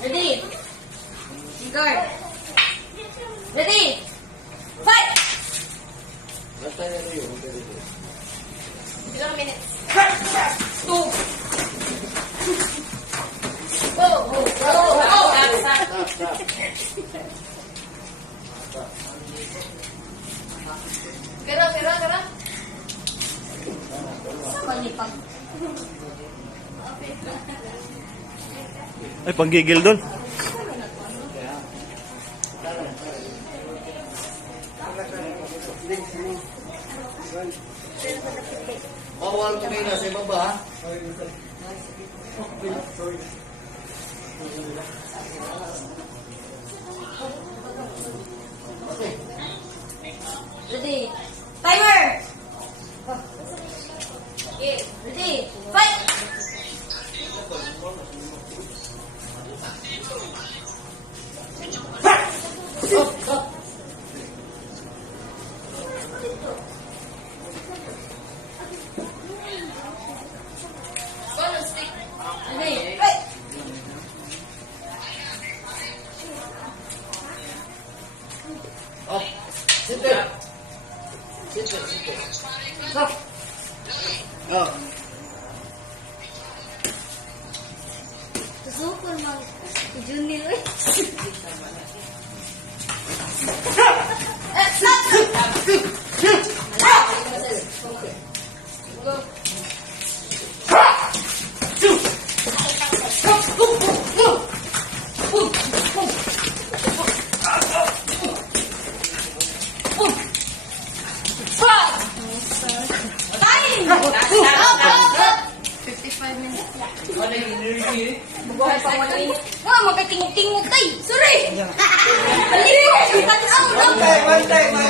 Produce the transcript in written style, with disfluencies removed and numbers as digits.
Ready? Guard. Ready? Fight! Ilang minutes? 2. Go! Go! Go! Go! Kira. Sama ni pang. Ay, panggigil doon. Bawal kami na sa baba, ha? Ready? Timer! Okay, ready? Fight! Ready? Fight! Up. Sit there. Sit there. Stop. Oh. Super mag Junil eh. Buhay pa mo ni. Magkatingog-tingog tay. Sorry. Balik ko. One time.